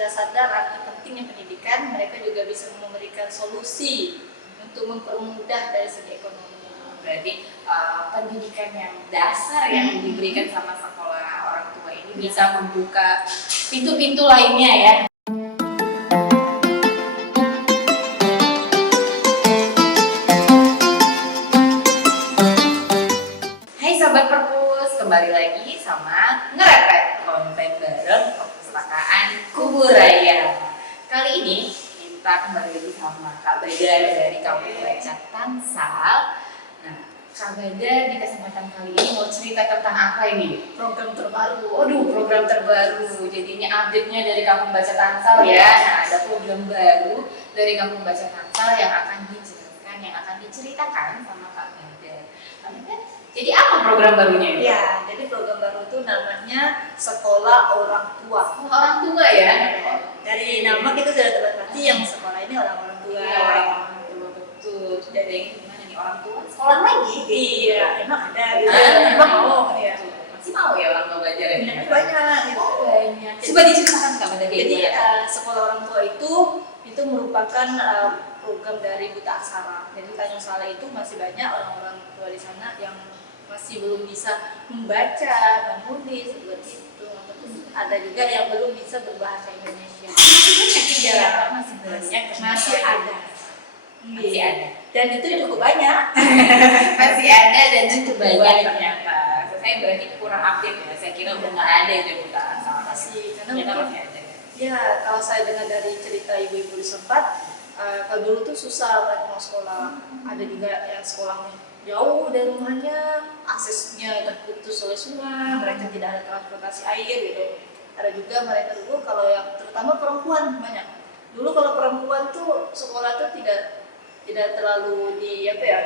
sudah sadar arti pentingnya pendidikan, mereka juga bisa memberikan solusi untuk mempermudah dari segi ekonomi. Berarti pendidikan yang dasar yang diberikan sama sekolah orang tua ini bisa membuka pintu-pintu lainnya ya. Hai Sobat Perpus, kembali lagi sama ngerepet konten bareng perpustakaan Kuburaya. Kali ini kita kembali lagi sama Kak Badar dari Kampus Baca Tansal. Nah, Kak Badar di kesempatan kali ini mau cerita tentang apa ini? Program terbaru. Waduh, program terbaru. Jadi ini update-nya dari Kampus Baca Tansal ya. Nah, ada program baru dari Kampus Baca Tansal yang akan dijelaskan, yang akan diceritakan sama Kak Badar. Jadi apa program barunya? Ya, jadi program baru itu namanya Sekolah Orang Tua. Orang tua ya? Dari nama kita sudah terpasti yang sekolah ini orang-orang tua. Iya, orang tua betul. Dari gimana nih orang tua? Sekolah lagi? Iya, emang ada gitu. Ah, Emang mau ya. Masih mau ya orang tua belajar ya? Banyak gitu. Banyak. Coba diceritakan Kak Badar. Jadi sekolah orang tua itu merupakan program dari Buta Aksara. Jadi Tanjung Saleh itu masih banyak orang-orang tua di sana yang masih belum bisa membaca, menulis seperti itu. Terus ada juga yang belum bisa berbahasa Indonesia. Iya, masih banyak. Masih ada. Masih ada. Dan itu cukup banyak. Masih ada dan cukup banyak ternyata. Saya berarti kurang update ya. Saya kira udah nggak ada itu Buta Aksara. Masih, karena Ternyata mungkin masih ada. ya kalau saya dengar dari cerita ibu-ibu di tempat, kalau dulu tuh susah banget mau sekolah. Ada juga yang sekolahnya jauh dari rumahnya, aksesnya terputus oleh sungai, mereka tidak ada transportasi air gitu. Ada juga mereka dulu kalau yang terutama perempuan banyak. Dulu kalau perempuan tuh sekolah tuh tidak terlalu di apa ya?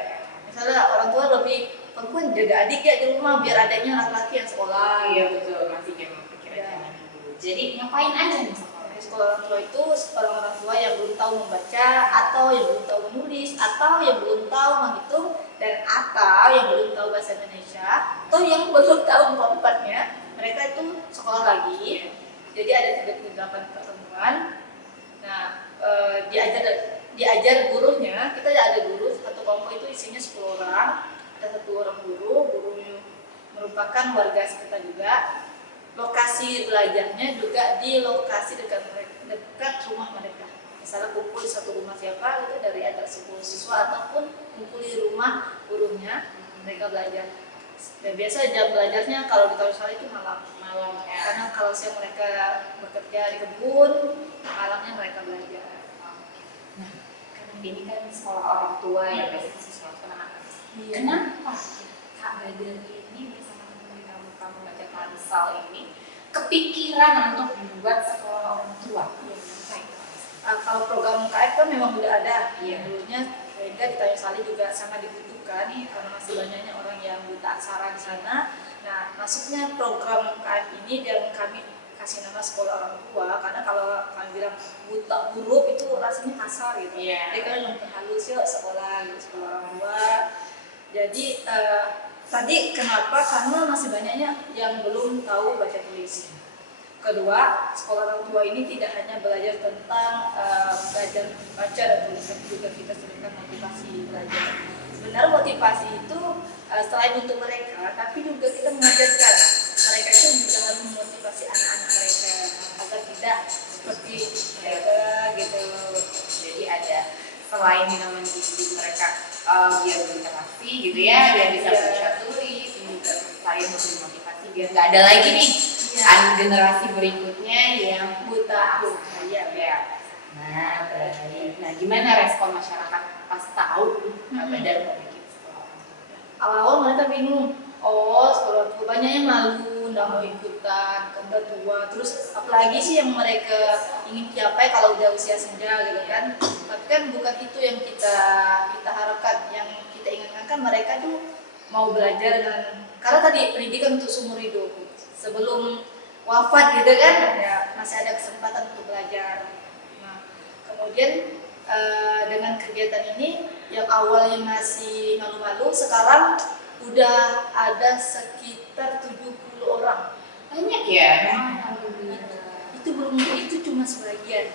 Misalnya orang tua lebih perempuan jaga adik ya di rumah biar adiknya laki-laki yang sekolah. Iya betul, masih zaman pikiran dulu. Jadi ngapain aja nih sekolah? Sekolah orang tua itu orang-orang tua yang belum tahu membaca, atau yang belum tahu menulis, atau yang belum tahu menghitung, dan atau yang belum tahu bahasa Indonesia, atau yang belum tahu keempatnya. Mereka itu sekolah lagi. Jadi ada 38 pertemuan. Nah, diajar gurunya. Kita ada guru, satu kelompok itu isinya 10 orang. Ada 1 orang gurunya merupakan warga sekitar juga. Lokasi belajarnya juga di lokasi dekat rumah mereka. Misalnya kumpul di satu rumah siapa gitu, dari ada 10 siswa, ataupun kumpul di rumah gurunya, mereka belajar. Dan biasa jam belajarnya kalau di Tanjung Saleh itu malam ya. Karena kalau siang mereka bekerja di kebun, malamnya mereka belajar. Nah, karena ini kan sekolah orang tua ya, biasanya sekolah anak-anak. Iya. Kenapa Kak Badar ini bersama teman-teman kamu baca Tansal ini kepikiran untuk membuat sekolah orang tua? Kalau program KF kan memang udah ada. Iya. Dulunya sehingga di Tanjung Saleh juga sangat dibutuhkan karena masih banyaknya orang yang buta aksara di sana. Nah, masuknya program KF ini dan kami kasih nama sekolah orang tua karena kalau kami bilang buta huruf itu rasanya kasar gitu. Iya. Jadi kan lebih halus yuk sekolah orang tua. Jadi tadi kenapa? Karena masih banyaknya yang belum tahu baca tulis. Kedua, sekolah orang tua ini tidak hanya belajar tentang belajar baca dan tulis, tapi juga kita sediakan motivasi belajar. Sebenarnya motivasi itu selain untuk mereka, tapi juga kita mengajarkan mereka itu juga harus memotivasi anak-anak mereka agar tidak seperti mereka gitu. Jadi ada selain yang mendidik mereka biar berinteraksi gitu ya, biar bisa baca tulis, juga selain memberi motivasi biar nggak ada lagi nih generasi berikutnya yang buta aksara ya. Nah, baik. Nah, gimana respon masyarakat pas tahu Kak Badar mau bikin sekolah orang tua? Awal-awal mereka bingung. Oh, sekolah tua banyak yang malu, nggak mau ikutan, udah tua. Terus apalagi sih yang mereka ingin capai kalau udah usia senja gitu kan? Tapi kan bukan itu yang kita harapkan. Yang kita inginkan kan mereka tuh mau belajar karena tadi pendidikan untuk seumur hidup. Sebelum wafat gitu kan, ya masih ada kesempatan untuk belajar. Nah, kemudian dengan kegiatan ini yang awalnya masih malu-malu, sekarang udah ada sekitar 70 orang. Banyak ya? Itu itu cuma sebagian.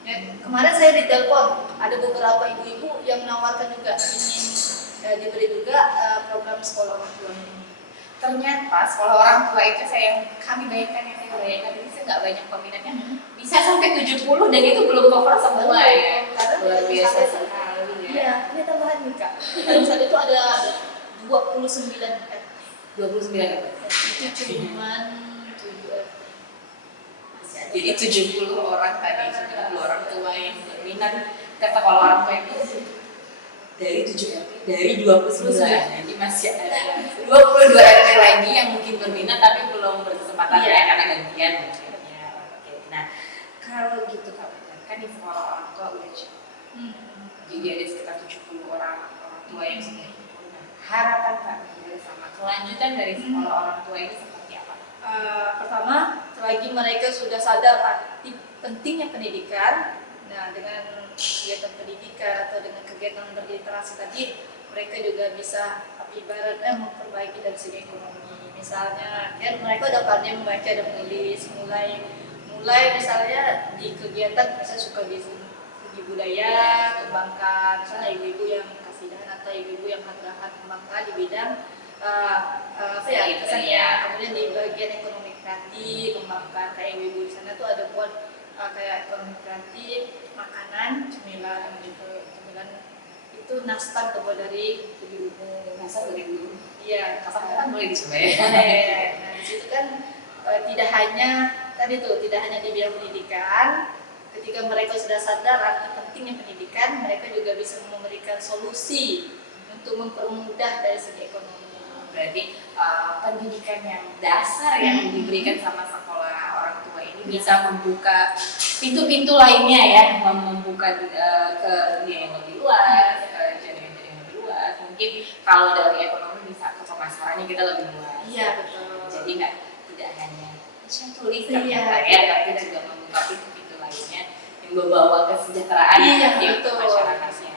Ya, kemarin saya ditelepon ada beberapa ibu-ibu yang menawarkan juga ingin diberi juga program sekolah orang tua. Ternyata sekolah orang tua itu kami bayangkan ini saya nggak banyak peminatnya, bisa sampai 70 dan itu belum cover semua ya. Karena Luar biasa misalnya sekali ya. Iya, ini tambahan nih Kak. Misalnya itu ada 29 29 itu cuman 7 jadi 70 orang tadi, 70 orang tua yang berminat ke sekolah orang tua itu dari 7 RT, dari 29. Jadi masih ada 22 RT lagi yang mungkin berminat tapi belum berkesempatan ya karena gantian mungkinnya. Oke. Nah, kalau gitu Kak, kan di sekolah orang tua udah cukup. Jadi ada sekitar 70 orang tua yang sudah ikut. Nah, harapan Kak sama kelanjutan dari sekolah orang tua ini seperti apa? Pertama, selagi mereka sudah sadar arti pentingnya pendidikan, nah dengan kegiatan pendidikan atau dengan kegiatan berliterasi tadi, mereka juga bisa ibaratnya memperbaiki dari segi ekonomi. Misalnya, kan mereka udah pandai membaca dan menulis, mulai misalnya di kegiatan misalnya suka di budaya, kembangkan, misalnya ibu-ibu yang kasihan atau ibu-ibu yang hadrahat kembangkan di bidang kemudian di bagian ekonomi kreatif kembangkan kayak ibu-ibu di sana tuh ada buat kayak ekonomi kreatif, makanan, cemilan gitu. Cemilan itu nastar terbuat dari ibu-ibu. Nastar dari ibu. Iya, kan boleh dicoba ya. Nah, di situ kan tidak hanya di bidang pendidikan. Ketika mereka sudah sadar arti pentingnya pendidikan, mereka juga bisa memberikan solusi untuk mempermudah dari segi ekonomi. Berarti pendidikan yang dasar yang diberikan sama sekolah orang tua ini bisa membuka pintu-pintu lainnya ya, membuka ke dunia yang lebih luas, jaringan-jaringan yang lebih luas. Mungkin kalau dari ekonomi bisa ke pemasarannya kita lebih luas. Iya betul. Jadi tidak hanya tulis ternyata ya, tapi juga membuka pintu-pintu lainnya yang membawa kesejahteraan untuk masyarakatnya.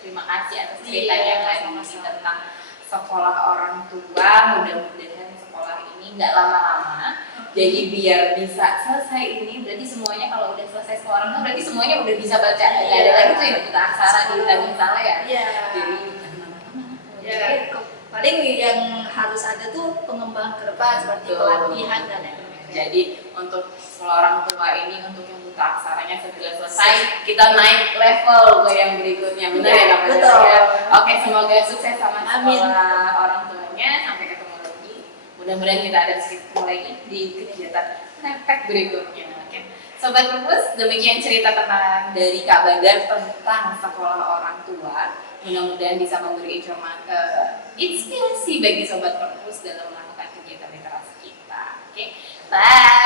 Terima kasih atas ceritanya Kak tentang sekolah orang tua. Mudah-mudahan sekolah ini nggak lama-lama. Jadi biar bisa selesai ini, berarti semuanya kalau udah selesai sekolah orang tua, berarti semuanya udah bisa baca. Nggak ada lagi tuh yang buta aksara di tangan salah ya. Jadi paling yang harus ada tuh pengembangan ke depan seperti pelatihan dan lain-lain. Jadi untuk sekolah orang tua ini, untuk yang buta aksaranya segera selesai, kita naik level ke yang berikutnya. Benar ya Kak? Betul. Oke, semoga sukses sama sekolah orang tuanya. Sampai ketemu lagi. Mudah-mudahan kita ada ketemu lagi di kegiatan Nepek berikutnya. Oke, Sobat Perpus, demikian cerita tentang dari Kak Badar tentang sekolah orang tua. Mudah-mudahan bisa memberi inspirasi bagi Sobat Perpus dalam melakukan kegiatan literasi kita. Oke, bye.